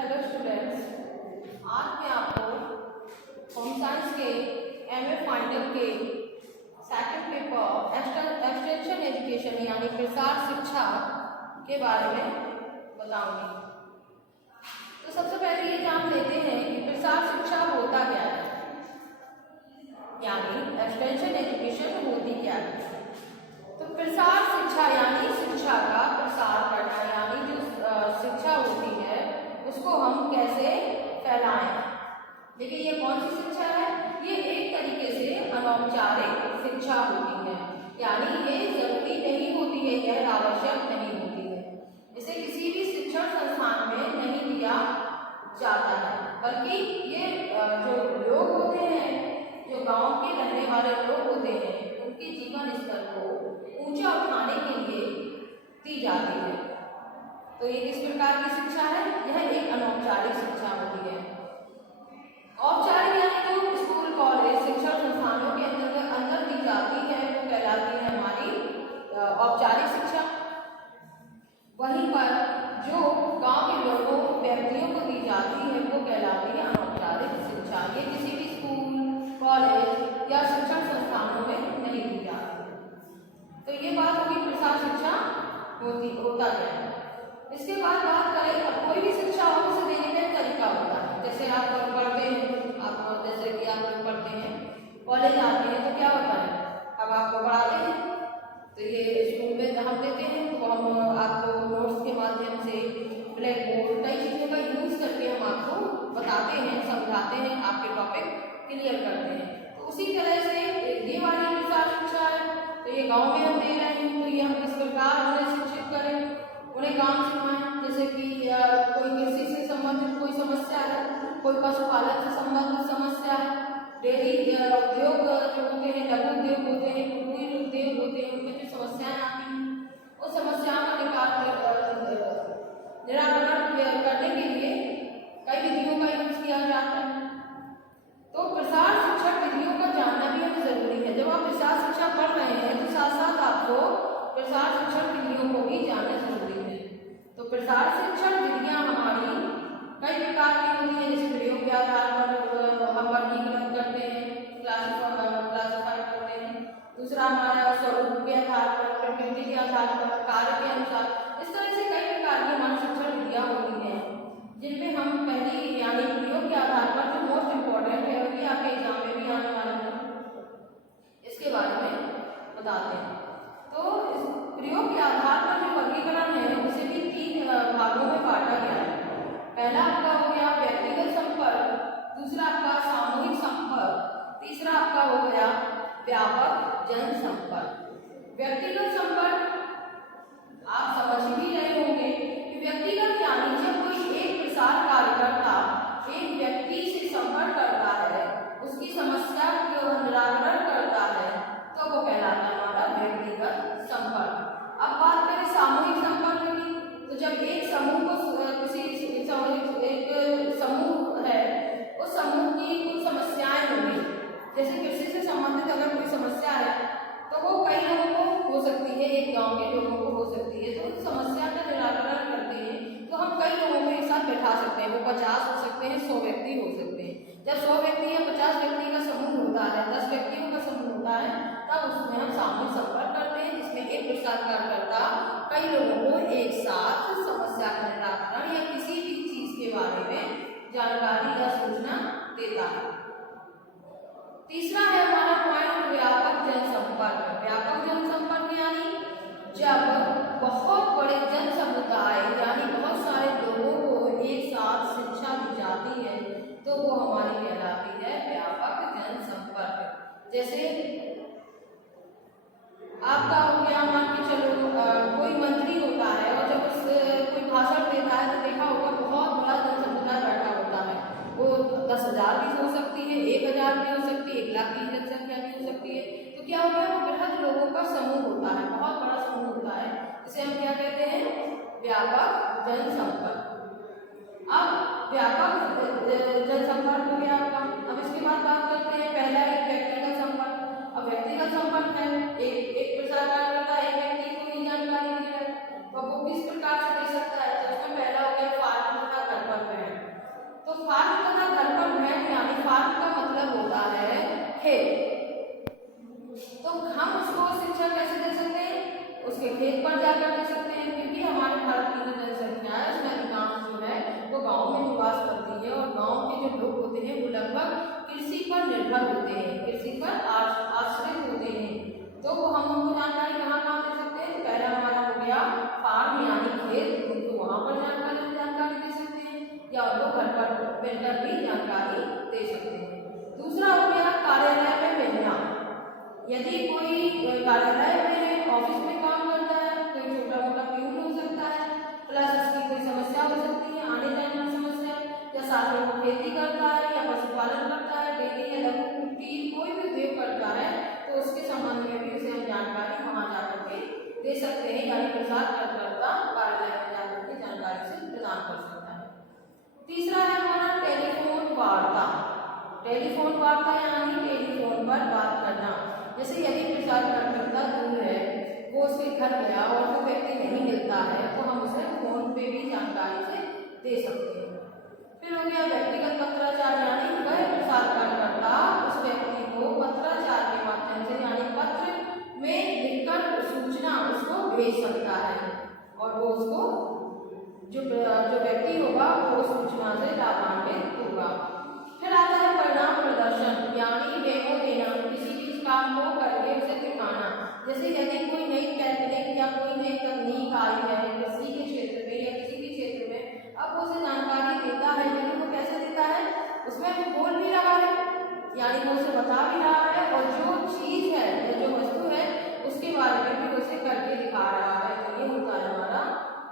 Hello students, आज मैं आपको होम साइंस के एमए फाइनल के सेकंड पेपर एक्सटेंशन एजुकेशन यानी प्रसार शिक्षा के बारे में बताऊंगी। तो सबसे पहले ये जान लेते हैं कि प्रसार शिक्षा होता क्या है, यानी एक्सटेंशन एजुकेशन होती क्या है। तो प्रसार शिक्षा यानी शिक्षा का प्रसार करना, यानी जो शिक्षा होती है उसको हम कैसे फैलाएं। देखिए ये कौन सी शिक्षा है, ये एक तरीके से अनौपचारिक शिक्षा होती है, यानी ये जरूरी नहीं होती है, यह आवश्यक नहीं होती है, इसे किसी भी शिक्षण संस्थान में नहीं दिया जाता है, बल्कि ये जो लोग होते हैं, जो गांव के रहने वाले लोग होते हैं, उनके जीवन स्तर को ऊंचा उठाने के लिए दी जाती है। तो ये किस प्रकार की शिक्षा है, यह एक अनौपचारिक शिक्षा होती है। औपचारिक यानी जो स्कूल कॉलेज शिक्षण संस्थानों के अंदर दी जाती है वो कहलाती है हमारी औपचारिक शिक्षा। वहीं पर जो गांव के लोगों व्यक्तियों को दी जाती है वो कहलाती है अनौपचारिक शिक्षा। ये किसी भी स्कूल कॉलेज या शिक्षण संस्थानों में नहीं दी जाती। तो ये बात होगी प्रसार शिक्षा होता है। इसके बाद बात करें, अब कोई भी शिक्षा हो उसे देने का तरीका होता है। जैसे आप पढ़ते हैं, आप जैसे कि आप लोग पढ़ते हैं, कॉलेज आते हैं, तो क्या होता है, अब आपको पढ़ाते हैं, तो ये स्कूल में हम देते हैं, तो हम आपको नोट्स के माध्यम से, ब्लैक बोर्ड, कई चीज़ों का यूज करके हम आपको बताते हैं, समझाते हैं, आपके टॉपिक क्लियर करते हैं। तो उसी तरह से ये वाली प्रसार शिक्षा है, तो ये गाँव में हम दे रहे हैं, तो ये हम किस प्रकार उन्हें शिक्षित करें, उन्हें काम सिखाएं। जैसे कि कोई कृषि से संबंधित कोई समस्या है, कोई पशुपालन से संबंधित समस्या है, डेयरी उद्योग जो होते हैं, लघु उद्योग होते हैं, कुटीर उद्योग होते हैं, उनमें जो समस्याएं आती हैं उन समस्याओं का निराकरण करने के लिए कई विधियों का यूज किया जाता है। तो प्रसार शिक्षा विधियों का जानना भी हमें जरूरी है। जब आप प्रसार शिक्षा पढ़ रहे हैं तो साथ साथ आपको प्रसार शिक्षण विधियों को भी जानना जरूरी है। तो प्रसार शिक्षण विधियां हमारी कई प्रकार की होती है, जैसे प्रयोग के आधार पर हम वर्गीकृत करते हैं, क्लासिफाई करते हैं। दूसरा हमारा स्वरूप के आधार पर, प्रकृति के आधार पर, कार्य के अनुसार, इस तरह से कई प्रकार की हमारी शिक्षण विधियां होती हैं, जिनमें हम पहली यानी प्रयोग के आधार पर जो मोस्ट इम्पोर्टेंट है, क्योंकि आपके एग्जाम में भी आने वाला है, इसके बारे में बताते हैं। तो इस प्रयोग के आधार पर जो वर्गीकरण है उसे भी 3 भागों में बांटा गया है। पहला आपका हो गया व्यक्तिगत संपर्क, दूसरा आपका सामूहिक संपर्क, तीसरा आपका हो गया व्यापक जन संपर्क। व्यक्तिगत संपर्क आप समझ भी रहे होंगे कि व्यक्तिगत यानी जब कोई एक प्रसार कार्यकर्ता एक व्यक्ति से संपर्क करता है, उसकी समस्या का निराकरण करता है, तो वो कहलाता है हमारा व्यक्तिगत संपर्क। अब बात करें सामूहिक संपर्क की, तो जब एक समूह को एक समूह है, उस समूह की कुछ समस्याएं होंगी, जैसे कृषि से संबंधित अगर कोई समस्या है तो वो कई लोगों को हो सकती है, एक गांव के लोगों को हो सकती है, तो उस समस्या का निराकरण करते हैं तो हम कई लोगों को एक साथ बैठा सकते हैं। वो 50 हो सकते हैं, 100 व्यक्ति हो सकते हैं। जब 100 व्यक्ति या 50 व्यक्ति का समूह होता है, 10 व्यक्तियों का समूह होता है, तब उसमें हम सामूहिक संपर्क करते हैं, जिसमें एक प्रसार कार्यकर्ता कई लोगों को एक साथ समस्या का निराकरण या किसी भी चीज के बारे में जानकारी या सूचना देता है। तीसरा है हमारा पॉइंट व्यापक जनसंपर्क। व्यापक जनसंपर्क यानी जब बहुत बड़े जन समुदाय यानी बहुत सारे लोगों को एक साथ शिक्षा दी जाती है तो वो हमारी कहलाती है व्यापक जनसंपर्क। जैसे आपका हो गया, मान के चलो कोई मंत्री होता है और जब कोई भाषण देता है तो देखा होगा बहुत बड़ा जन समुदाय बैठा होता है, वो 10,000 भी हो सकती है, 1,000 भी हो सकती है, 1 लाख की जनसंख्या भी हो सकती है। तो क्या हो गया, वो बृहद लोगों का समूह होता है, बहुत बड़ा समूह होता है, जिसे हम क्या कहते हैं, व्यापक जनसंपर्क। अब व्यापक जनसंपर्क हो गया आपका। अब इसके बाद बात करते हैं पहला एक व्यक्तिगत संपर्क। अब व्यक्तिगत संपर्क है एक प्रसार कार्यकर्ता एक व्यक्ति को ही जानकारी दे रहा है, तो वो किस प्रकार से दे सकता है। तो उसमें पहला हो गया फार्म तथा कर्तव्य है। या उनको घर पर मिलकर भी जानकारी दे सकते हैं। दूसरा हो गया कार्यालय में मिलना। यदि कोई कार्यालय में ऑफिस में काम करता है, कोई छोटा मोटा प्यून हो सकता है, प्लस उसकी कोई समस्या हो सकती है, आने जाने की समस्या, या साथ में वो खेती करता है या पशुपालन करता है, डेयरी या लघु कुटीर कोई भी उद्योग करता है, तो उसके संबंध में भी उसे हम जानकारी वहाँ जाकर के दे सकते हैं, यानी प्रसारकर्ता कार्यालय में जाकर के जानकारी से प्रदान कर सकता है। तीसरा है हमारा टेलीफोन वार्ता। टेलीफोन वार्ता यानी टेलीफोन पर बात करना। जैसे यदि प्रसारकर्ता दूर है, वो उसके घर गया और वो व्यक्ति नहीं मिलता है, तो हम उसे फोन पे भी जानकारी से दे सकते हैं। फिर हो गया व्यक्तिगत पत्राचार, यानी वह प्रसारकर्ता उस व्यक्ति को पत्राचार के माध्यम से यानी पत्र में लिखकर सूचना उसको भेज सकता है और वो उसको जो व्यक्ति होगा वो सूचना से लाभान्वित होगा। फिर आता है परिणाम प्रदर्शन, यानी डेमो देना, किसी चीज काम को करके उसे दिखाना। जैसे यदि कोई नई टेक्निक या कोई नई तकनीक आई है किसी के क्षेत्र में या किसी भी क्षेत्र में, अब वो उसे जानकारी देता है, लेकिन वो कैसे देता है, उसमें वो बोल भी रहा है, यानी वो उसे बता भी रहा है, और जो चीज है या जो वस्तु है उसके बारे में भी उसे करके दिखा रहा है। तो ये होता है हमारा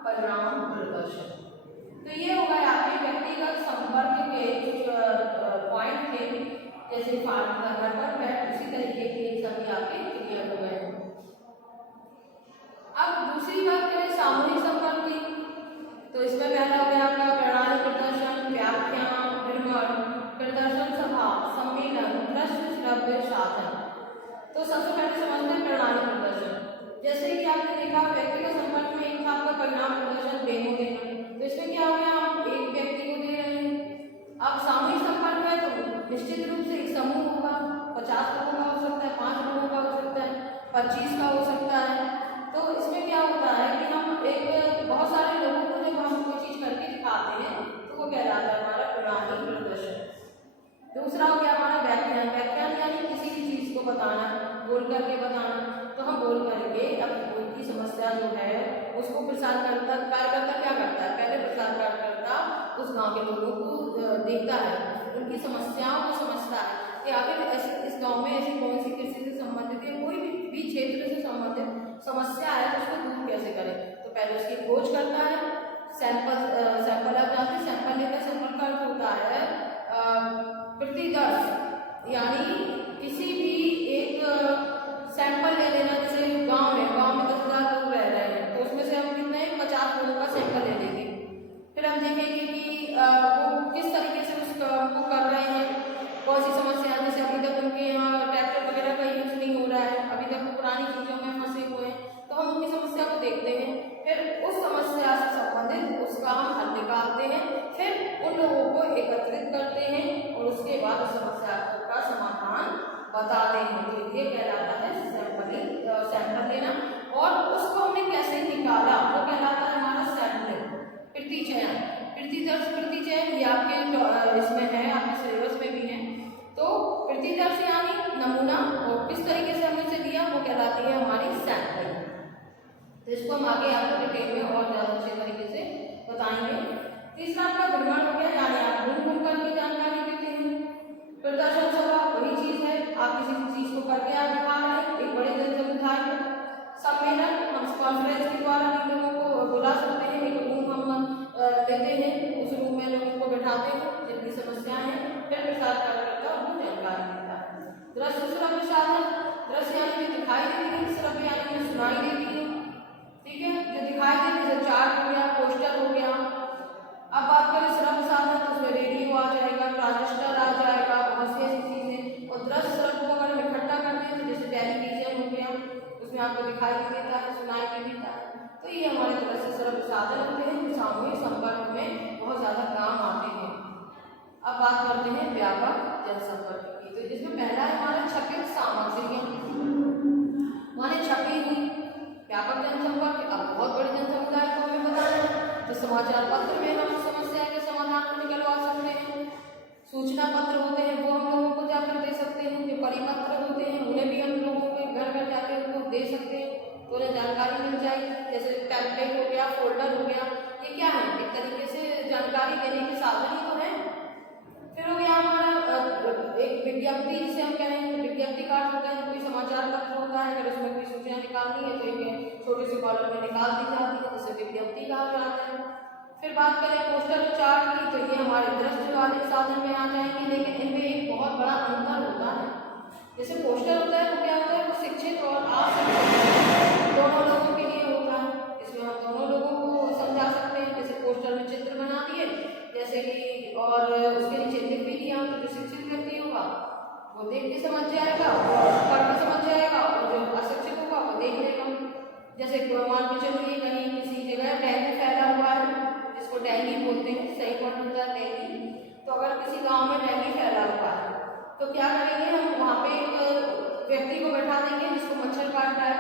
परिणाम प्रदर्शन। तो ये हो गए आपके व्यक्तिगत संपर्क के कुछ पॉइंट थे, जैसे फार्म करना पर मैं उसी तरीके के सभी आपके क्लियर हो गए। अब दूसरी बात करें सामूहिक संपर्क की, तो इसमें पहला हो गया आपका प्रणाली प्रदर्शन, व्याख्यान, भ्रमण, प्रदर्शन सभा, सम्मेलन, दृश्य श्रव्य साधन। तो सबसे पहले समझते हैं प्रणाली प्रदर्शन। जैसे कि आपने देखा व्यक्तिगत संपर्क में एक था आपका परिणाम प्रदर्शन, डेमो देना। तो इसमें क्या हो गया, हम एक व्यक्ति को दे रहे हैं। अब सामूहिक संपर्क है तो निश्चित रूप से एक समूह होगा, 50 लोगों का हो सकता है, 5 लोगों का हो सकता है, 25 का हो सकता है। तो इसमें क्या होता है कि हम एक बहुत सारे लोगों को जब हम कोई चीज करके दिखाते हैं तो वो कहलाता है हमारा प्रणाली प्रदर्शन। दूसरा हो गया हमारा व्याख्यान। व्याख्यान यानी किसी भी चीज को बताना, बोल करके बताना। तो हम बोल करके अब उनकी समस्या जो है उसको कार्यकर्ता क्या करता है, पहले प्रसारकर्ता उस गांव के लोगों को देखता है, उनकी समस्याओं को समझता है कि आखिर इस गांव में ऐसी कौन सी कृषि से संबंधित या कोई भी क्षेत्र से संबंधित समस्या है तो उसको दूर कैसे करें। तो पहले उसकी खोज करता है, सैंपल आप जानते हैं, सैंपल लेकर, सैंपल का अर्थ होता है प्रतिदर्श, यानी किसी भी एक सैंपल ले लेना। जैसे गांव में 10,000 लोग रह रहे हैं, तो उसमें से हम कितने 50 लोगों का सैंपल ले लेंगे। फिर हम देखेंगे कि वो किस तरीके से उस काम को कर रहे हैं, कौन सी समस्या है। जैसे अभी तक उनके यहाँ ट्रैक्टर वगैरह का यूज नहीं हो रहा है, अभी तक वो पुरानी चीज़ों में फंसे हुए हैं, तो हम उनकी समस्या को देखते हैं। फिर उस समस्या से संबंधित उसका हम हल निकालते हैं, फिर उन लोगों को एकत्रित करते हैं और उसके बाद उस समस्या का समाधान बताते हैं। तो ये कहलाता है सैंपल लेना। और उसको हमने कैसे निकाला वो कहलाता है हमारा सैंपलिंग। प्रतिचयन, प्रतिदर्श, प्रतिचयन ये आपके इसमें है, आपके सिलेबस में भी है। तो प्रतिदर्श यानी नमूना, और किस तरीके से हमने इसे लिया वो कहलाती है हमारी सैंपलिंग। तो इसको हम आगे आपको डिटेल में और ज्यादा अच्छे तरीके से बताएंगे। तीसरा आपका भ्रमण हो गया, यानी आप घूम करके जानकारी देते हैं। प्रदर्शन सभा वही चीज है, आप किसी चीज को करके आप दिखा रहे हैं एक बड़े जनसमुदाय में। सम्मेलन, हम कॉन्फ्रेंस के द्वारा इन लोगों को बुला सकते हैं, एक रूम हम लेते हैं, उस रूम में लोगों को बैठाते हैं जिनकी समस्याएं हैं, फिर प्रसारकर्ता उनको जानकारी देता है। दृश्य श्रव्य साधन, दृश्य यानी जो दिखाई देती है, श्रव्य यानी जो सुनाई देती है, ठीक है, जो दिखाई देती है, चार्ट हो गया, पोस्टर हो गया। अब बात करें श्रव्य साधन तो उसमें रेडियो आ जाएगा, ट्रांजिस्टर आ जाएगा, बहुत सी ऐसी चीजें। और दृश्य श्रव्य को अगर हम इकट्ठा करते हैं तो जैसे टेलीविजन हो गया, उसमें आपको दिखाई भी देता है, सुनाई भी देता है। तो ये हमारे दृश्य श्रव्य साधन होते हैं जो सामूहिक संपर्क में बहुत ज्यादा काम आते हैं। अब बात करते हैं व्यापक जनसंपर्क की, तो जिसमें पहला है हमारा छपित सामग्रियां, माने छपी हुई। व्यापक जनसंपर्क अब बहुत बड़े जनसमुदाय को हमें बताना है, तो समाचार पत्र में हम समस्या के समाधान को निकलवा सकते हैं। सूचना पत्र होते हैं वो हम लोगों को जाकर दे सकते हैं, जो परिपत्र होते हैं उन्हें भी हम लोगों के घर घर जाकर उनको दे सकते हैं, तो उन्हें जानकारी मिल जाएगी। जैसे टेम्पलेट हो गया, फोल्डर हो गया, ये क्या है, एक तरीके से जानकारी जानकारी देने के साधन ही तो है। फिर हो गया हमारा एक विज्ञप्ति, जिसे हम कहेंगे विज्ञप्ति कार्ड होता है। कोई समाचार पत्र होता है, अगर उसमें कोई सूचना निकालनी है तो एक छोटे से कॉलम में निकाल दी जाती है, जिसे विज्ञप्ति कहा जाता है। फिर बात करें पोस्टल चार्ट की, तो ये हमारे दृश्य वाले साधन में आ जाएंगे, लेकिन इनमें एक बहुत बड़ा अंतर होता है। जैसे पोस्टर होता है वो क्या होता है, वो शिक्षित और अशिक्षित दोनों लोगों के लिए होता है। इसमें हम दोनों लोगों को समझा सकते हैं। जैसे पोस्टर में चित्र बना दिए जैसे कि, और उसके नीचे लिख भी दिया, तो जो शिक्षित व्यक्ति होगा वो देख के समझ जाएगा और पढ़ के समझ जाएगा, और जो अशिक्षित होगा वो देख लेगा। जैसे मान के चलिए कहीं किसी जगह डेंगू फैला हुआ है, जिसको डेंगू बोलते हैं, सही वर्ड होता है डेंगू। तो अगर किसी गांव में डेंगू फैला हुआ है तो क्या करेंगे, हम वहाँ पे एक व्यक्ति को बैठा देंगे जिसको मच्छर काट रहा है।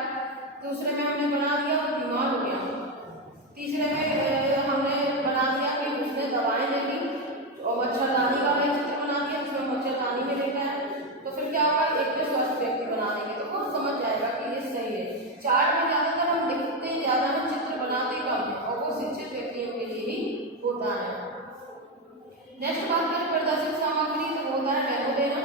दूसरे में हमने बना दिया वो बीमार हो गया। तीसरे में हमने बना दिया कि उसने दवाएं ले ली, और मच्छरदानी का भी चित्र बना दिया, उसमें मच्छरदानी में लेटा है। तो फिर क्या होगा, एक तो स्वस्थ व्यक्ति बना देंगे तो वो समझ जाएगा कि ये सही है। चार्ट में ज़्यादातर हम लिखते ज़्यादा है, चित्र बनाते कम है, और वो शिक्षित व्यक्तियों के लिए ही होता है। नेक्स्ट बात करें प्रदर्शित सामग्री, तो होता है डेमो देना।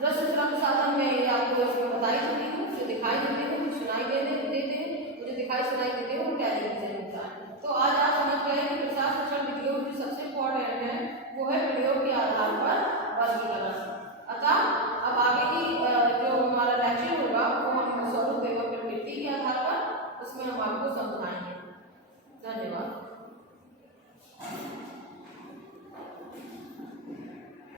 दृश्य श्रव्य साधन में आपको इसमें बताई चुकी हूँ, जो दिखाई देते हैं, जो सुनाई देते हैं, जो दिखाई सुनाई देते हैं वो टेलीविजन होता है। तो आज आप समझ गए कि प्रसार शिक्षण विधियों जो सबसे इम्पोर्टेंट है वो है प्रयोग के आधार पर वर्गीकरण।